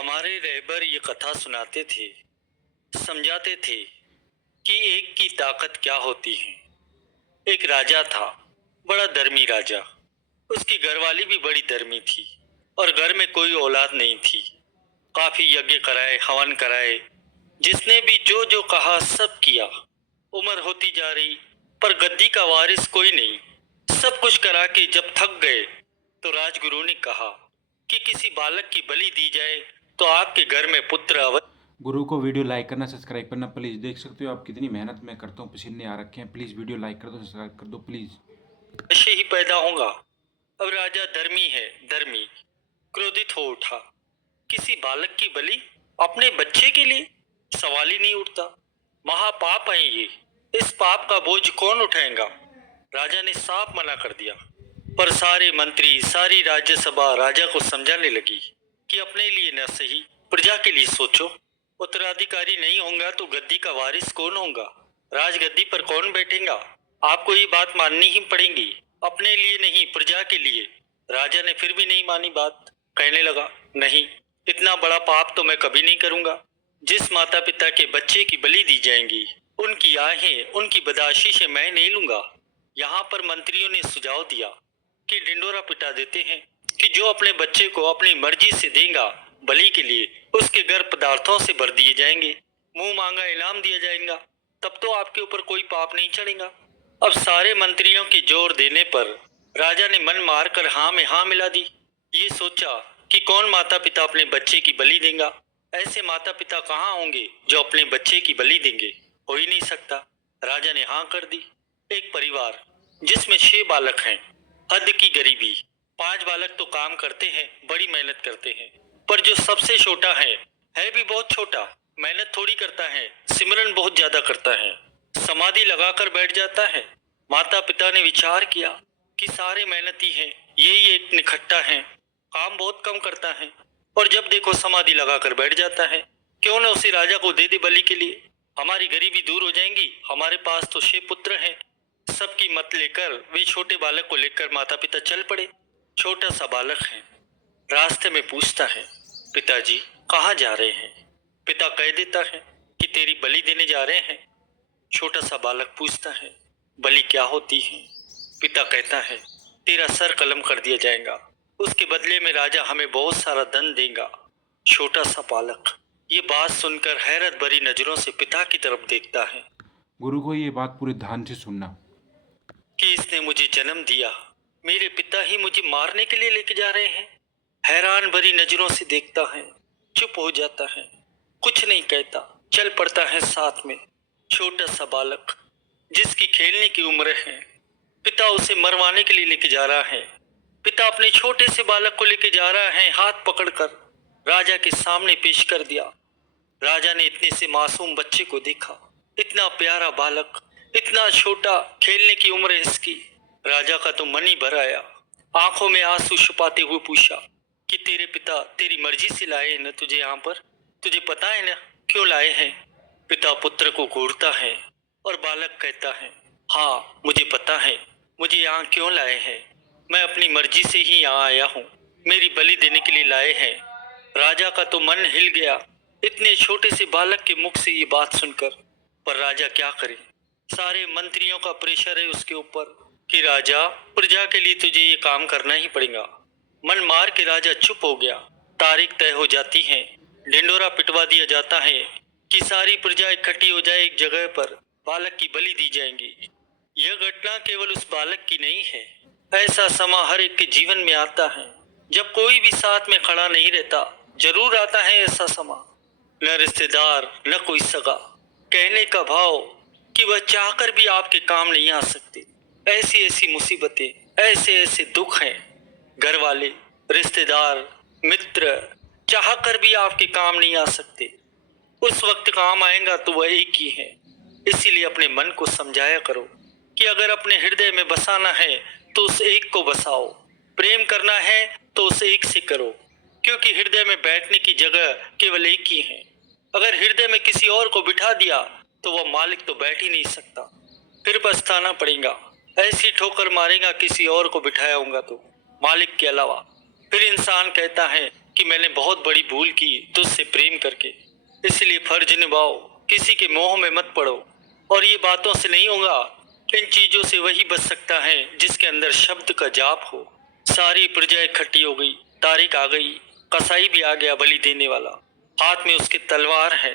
हमारे रहबर ये कथा सुनाते थे, समझाते थे कि एक की ताकत क्या होती है। एक राजा था, बड़ा धर्मी राजा। उसकी घरवाली भी बड़ी धर्मी थी और घर में कोई औलाद नहीं थी। काफी यज्ञ कराए, हवन कराए, जिसने भी जो जो कहा सब किया। उम्र होती जा रही, पर गद्दी का वारिस कोई नहीं। सब कुछ करा के जब थक गए तो राजगुरु ने कहा कि किसी बालक की बलि दी जाए तो आपके घर में पुत्र अवश्य। गुरु को वीडियो लाइक करना, सब्सक्राइब करना प्लीज़। देख सकते हो आप कितनी मेहनत मैं करता हूँ, पसीने आ रखे हैं। प्लीज़ वीडियो लाइक कर दो, सब्सक्राइब कर दो प्लीज़। ही पैदा होगा। अब राजा धर्मी है, धर्मी क्रोधित हो उठा। किसी बालक की बलि अपने बच्चे के लिए? सवाल ही नहीं उठता। महापाप है ये। इस पाप का बोझ कौन उठाएगा? राजा ने साफ मना कर दिया। पर सारे मंत्री, सारी राज्यसभा राजा को समझाने लगी कि अपने लिए न सही, प्रजा के लिए सोचो। उत्तराधिकारी नहीं होगा तो गद्दी का वारिस कौन होगा? राजगद्दी पर कौन बैठेगा? आपको ये बात माननी ही पड़ेगी, अपने लिए नहीं, प्रजा के लिए। राजा ने फिर भी नहीं मानी बात। कहने लगा, नहीं, इतना बड़ा पाप तो मैं कभी नहीं करूंगा। जिस माता पिता के बच्चे की बलि दी जाएंगी, उनकी आहें, उनकी बदाशीशें मैं नहीं लूंगा। यहाँ पर मंत्रियों ने सुझाव दिया कि डिंडोरा पिटा देते हैं कि जो अपने बच्चे को अपनी मर्जी से देगा बलि के लिए, उसके घर पदार्थों से भर दिए जाएंगे, मुंह मांगा इनाम दिया जाएगा, तब तो आपके ऊपर कोई पाप नहीं चढ़ेगा। अब सारे मंत्रियों के जोर देने पर राजा ने मन मार कर हाँ में हाँ मिला दी। ये सोचा कि कौन माता पिता अपने बच्चे की बलि देगा। ऐसे माता पिता कहाँ होंगे जो अपने बच्चे की बलि देंगे? हो ही नहीं सकता। राजा ने हाँ कर दी। एक परिवार जिसमें 6 बालक हैं, हद की गरीबी। 5 बालक तो काम करते हैं, बड़ी मेहनत करते हैं, पर जो सबसे छोटा है भी बहुत छोटा, मेहनत थोड़ी करता है, सिमरन बहुत ज्यादा करता है, समाधि लगाकर बैठ जाता है। माता पिता ने विचार किया कि सारे मेहनती हैं, यही एक निखट्टा है, काम बहुत कम करता है, और जब देखो समाधि लगाकर बैठ जाता है। क्यों न उसे राजा को दे दे बलि के लिए, हमारी गरीबी दूर हो जाएंगी। हमारे पास तो 6 पुत्र हैं। सबकी मत लेकर वे छोटे बालक को लेकर माता पिता चल पड़े। छोटा सा बालक है, रास्ते में पूछता है, पिताजी कहाँ जा रहे हैं? पिता कह देता है कि तेरी बलि देने जा रहे हैं। छोटा सा बालक पूछता है, बलि क्या होती है? पिता कहता है, तेरा सर कलम कर दिया जाएगा, उसके बदले में राजा हमें बहुत सारा धन देगा। छोटा सा बालक ये बात सुनकर हैरत भरी नजरों से पिता की तरफ देखता है गुरु को ये बात पूरे ध्यान से सुनना। कि इसने मुझे जन्म दिया, मेरे पिता ही मुझे मारने के लिए लेके जा रहे हैं। हैरान भरी नजरों से देखता है, चुप हो जाता है, कुछ नहीं कहता, चल पड़ता है साथ में। छोटा सा बालक जिसकी खेलने की उम्र है, पिता उसे मरवाने के लिए लेके जा रहा है। पिता अपने छोटे से बालक को लेके जा रहा है, हाथ पकड़कर राजा के सामने पेश कर दिया। राजा ने इतने से मासूम बच्चे को देखा, इतना प्यारा बालक, इतना छोटा, खेलने की उम्र है इसकी। राजा का तो मन ही भर आया। आंखों में आंसू छुपाते हुए पूछा कि तेरे पिता तेरी मर्जी से लाए हैं ना तुझे यहाँ पर? तुझे पता है ना क्यों लाए हैं? पिता पुत्र को घूरता है और बालक कहता है, हाँ मुझे पता है, मुझे यहाँ क्यों लाए हैं। मैं अपनी मर्जी से ही यहाँ आया हूँ, मेरी बलि देने के लिए लाए हैं। राजा का तो मन हिल गया इतने छोटे से बालक के मुख से ये बात सुनकर। पर राजा क्या करे, सारे मंत्रियों का प्रेशर है उसके ऊपर कि राजा, प्रजा के लिए तुझे ये काम करना ही पड़ेगा। मन मार के राजा चुप हो गया। तारीख तय हो जाती है, ढिंडोरा पिटवा दिया जाता है कि सारी प्रजा इकट्ठी हो जाए एक जगह पर, बालक की बलि दी जाएंगी। यह घटना केवल उस बालक की नहीं है, ऐसा समा हर एक के जीवन में आता है जब कोई भी साथ में खड़ा नहीं रहता। जरूर आता है ऐसा समा, न रिश्तेदार न कोई सगा, कहने का भाव कि वह चाहकर भी आपके काम नहीं आ सकते। ऐसी ऐसी मुसीबतें, ऐसे ऐसे दुख हैं, घर वाले, रिश्तेदार, मित्र चाहकर भी आपके काम नहीं आ सकते। उस वक्त काम आएगा तो वह एक ही है। इसीलिए अपने मन को समझाया करो कि अगर अपने हृदय में बसाना है तो उस एक को बसाओ, प्रेम करना है तो उस एक से करो, क्योंकि हृदय में बैठने की जगह केवल एक ही है। अगर हृदय में किसी और को बिठा दिया तो वह मालिक तो बैठ ही नहीं सकता, फिर पछताना पड़ेगा। ऐसी ठोकर मारेगा किसी और को बिठाया होगा तो, मालिक के अलावा। फिर इंसान कहता है कि मैंने बहुत बड़ी भूल की तुझसे प्रेम करके, इसलिए फर्ज निभाओ, किसी के मोह में मत पड़ो। और ये बातों से नहीं होगा, इन चीजों से वही बच सकता है जिसके अंदर शब्द का जाप हो। सारी प्रजा इकट्ठी हो गई, तारीख आ गई, कसाई भी आ गया बलि देने वाला, हाथ में उसके तलवार है।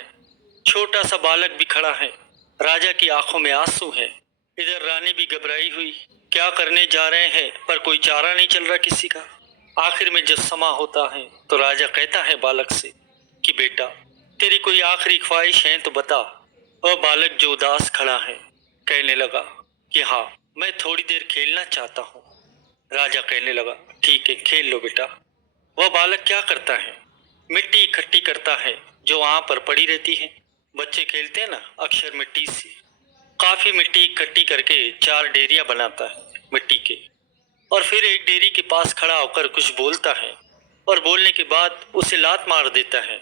छोटा सा बालक भी खड़ा है, राजा की आंखों में आंसू है। इधर रानी भी घबराई हुई, क्या करने जा रहे हैं पर कोई चारा नहीं चल रहा किसी का। आखिर में जब समा होता है तो राजा कहता है बालक से कि बेटा, तेरी कोई आखिरी ख्वाहिश है तो बता। वह बालक जो उदास खड़ा है कहने लगा कि हाँ, मैं थोड़ी देर खेलना चाहता हूँ। राजा कहने लगा ठीक है, खेल लो बेटा। वह बालक क्या करता है, मिट्टी इकट्ठी करता है जो वहां पर पड़ी रहती है। बच्चे खेलते हैं ना अक्सर मिट्टी से। काफी मिट्टी इकट्ठी करके 4 डेरियां बनाता है मिट्टी के, और फिर एक डेरी के पास खड़ा होकर कुछ बोलता है, और बोलने के बाद उसे लात मार देता है।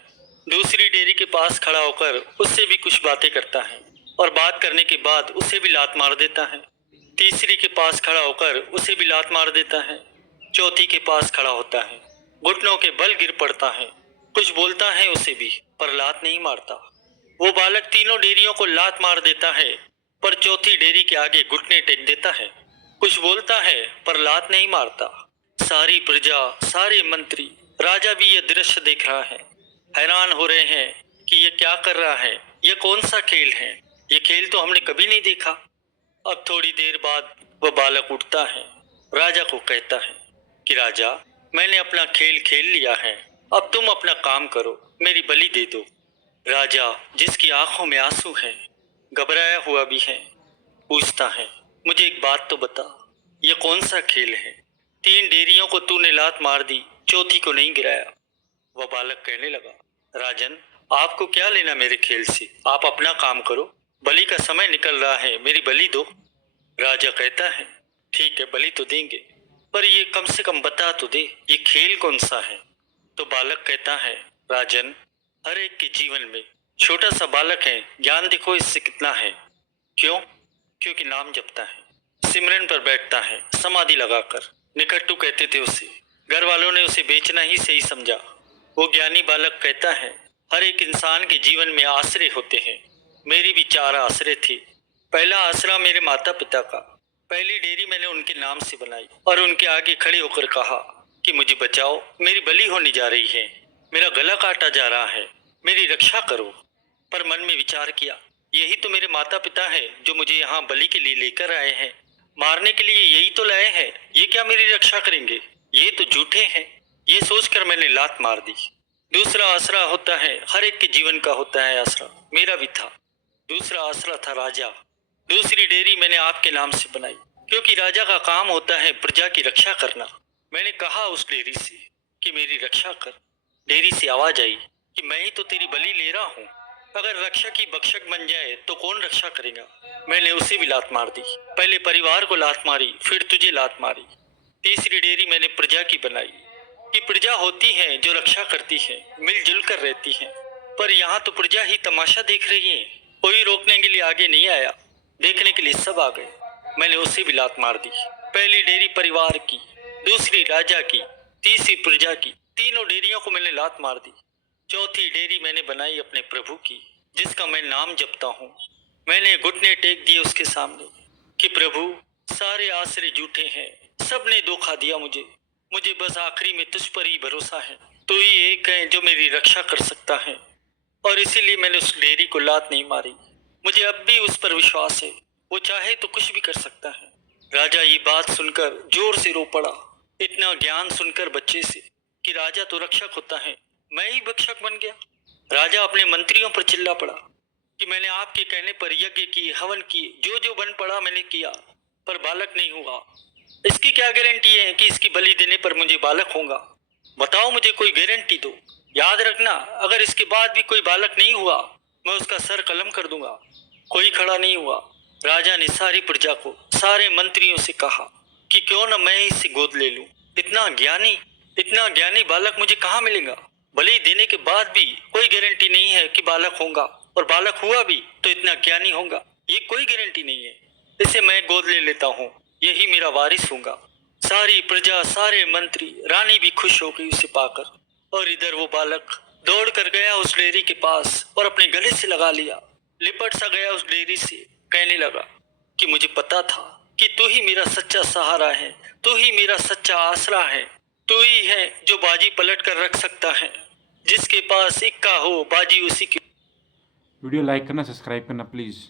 दूसरी डेरी के पास खड़ा होकर उससे भी कुछ बातें करता है, और बात करने के बाद उसे भी लात मार देता है। तीसरी के पास खड़ा होकर उसे भी लात मार देता है। चौथी के पास खड़ा होता है, घुटनों के बल गिर पड़ता है, कुछ बोलता है उसे भी, पर लात नहीं मारता। वो बालक तीनों डेरियों को लात मार देता है, पर चौथी डेरी के आगे घुटने टेक देता है, कुछ बोलता है पर लात नहीं मारता। सारी प्रजा, सारे मंत्री, राजा भी यह दृश्य देख रहा है, हैरान हो रहे हैं कि यह क्या कर रहा है, यह कौन सा खेल है, यह खेल तो हमने कभी नहीं देखा। अब थोड़ी देर बाद वह बालक उठता है, राजा को कहता है कि राजा, मैंने अपना खेल खेल लिया है, अब तुम अपना काम करो, मेरी बलि दे दो। राजा, जिसकी आंखों में आंसू है, घबराया हुआ भी है, पूछता है मुझे एक बात तो बता, ये कौन सा खेल है? 3 डेरियों को तूने लात मार दी, चौथी को नहीं गिराया। वह बालक कहने लगा राजन, आपको क्या लेना मेरे खेल से, आप अपना काम करो, बलि का समय निकल रहा है, मेरी बलि दो। राजा कहता है ठीक है, बलि तो देंगे, पर ये कम से कम बता तो दे, ये खेल कौन सा है। तो बालक कहता है राजन, हर एक के जीवन में छोटा सा बालक है, ज्ञान देखो इससे कितना है। क्यों? क्योंकि नाम जपता है, सिमरन पर बैठता है समाधि लगाकर। निकट्टू कहते थे उसे, घर वालों ने उसे बेचना ही सही समझा। वो ज्ञानी बालक कहता है हर एक इंसान के जीवन में आश्रय होते हैं, मेरी भी 4 आश्रय थे। पहला आसरा मेरे माता पिता का, पहली डेयरी मैंने उनके नाम से बनाई और उनके आगे खड़े होकर कहा कि मुझे बचाओ, मेरी बलि होने जा रही है, मेरा गला काटा जा रहा है, मेरी रक्षा करो। पर मन में विचार किया, यही तो मेरे माता पिता हैं जो मुझे यहाँ बलि के लिए लेकर आए हैं, मारने के लिए यही तो लाए हैं, ये क्या मेरी रक्षा करेंगे, ये तो झूठे हैं। ये सोचकर मैंने लात मार दी। दूसरा आसरा होता है, हर एक के जीवन का होता है आसरा, मेरा भी था। दूसरा आसरा था राजा। दूसरी डेयरी मैंने आपके नाम से बनाई, क्योंकि राजा का काम होता है प्रजा की रक्षा करना। मैंने कहा उस डेयरी से कि मेरी रक्षा कर। डेयरी से आवाज आई कि मैं ही तो तेरी बलि ले रहा हूँ, अगर रक्षा की बख्शक बन जाए तो कौन रक्षा करेगा। मैंने उसे भी लात मार दी, पहले परिवार को लात मारी, फिर तुझे लात मारी। तीसरी डेयरी मैंने प्रजा की बनाई कि प्रजा होती है जो रक्षा करती है, मिलजुल कर रहती है। पर यहाँ तो प्रजा ही तमाशा देख रही है, कोई रोकने के लिए आगे नहीं आया, देखने के लिए सब आ गए। मैंने उसे भी लात मार दी। पहली डेयरी परिवार की, दूसरी राजा की, तीसरी प्रजा की, तीनों डेयरियों को मैंने लात मार दी। चौथी डेयरी मैंने बनाई अपने प्रभु की, जिसका मैं नाम जपता हूँ। मैंने घुटने टेक दिए उसके सामने कि प्रभु, सारे आश्रय झूठे हैं, सबने धोखा दिया मुझे, मुझे बस आखिरी में तुझ पर ही भरोसा है, तू ही एक है जो मेरी रक्षा कर सकता है। और इसीलिए मैंने उस डेयरी को लात नहीं मारी, मुझे अब भी उस पर विश्वास है, वो चाहे तो कुछ भी कर सकता है। राजा ये बात सुनकर जोर से रो पड़ा, इतना ज्ञान सुनकर बच्चे से कि राजा तो रक्षक होता है, मैं ही भक्षक बन गया। राजा अपने मंत्रियों पर चिल्ला पड़ा कि मैंने आपके कहने पर यज्ञ किए, हवन किए, जो जो बन पड़ा मैंने किया, पर बालक नहीं हुआ। इसकी क्या गारंटी है कि इसकी बलि देने पर मुझे बालक होगा? बताओ, मुझे कोई गारंटी दो। याद रखना, अगर इसके बाद भी कोई बालक नहीं हुआ, मैं उसका सर कलम कर दूंगा। कोई खड़ा नहीं हुआ। राजा ने सारी प्रजा को, सारे मंत्रियों से कहा कि क्यों न मैं इसे गोद ले लूं। इतना ज्ञानी बालक मुझे कहाँ मिलेगा? बलि देने के बाद भी कोई गारंटी नहीं है कि बालक होगा, और बालक हुआ भी तो इतना ज्ञानी होगा, ये कोई गारंटी नहीं है। इसे मैं गोद ले लेता हूँ, यही मेरा वारिस होगा। सारी प्रजा, सारे मंत्री, रानी भी खुश हो गई उसे पाकर, और इधर वो बालक दौड़ कर गया उस डेयरी के पास और अपने गले से लगा लिया, लिपट सा गया उस डेयरी से। कहने लगा कि मुझे पता था कि तू ही मेरा सच्चा सहारा है, तू ही मेरा सच्चा आसरा है, तू ही है जो बाजी पलट कर रख सकता है। जिसके पास इक्का हो बाजी उसी की। वीडियो लाइक करना, सब्सक्राइब करना प्लीज़।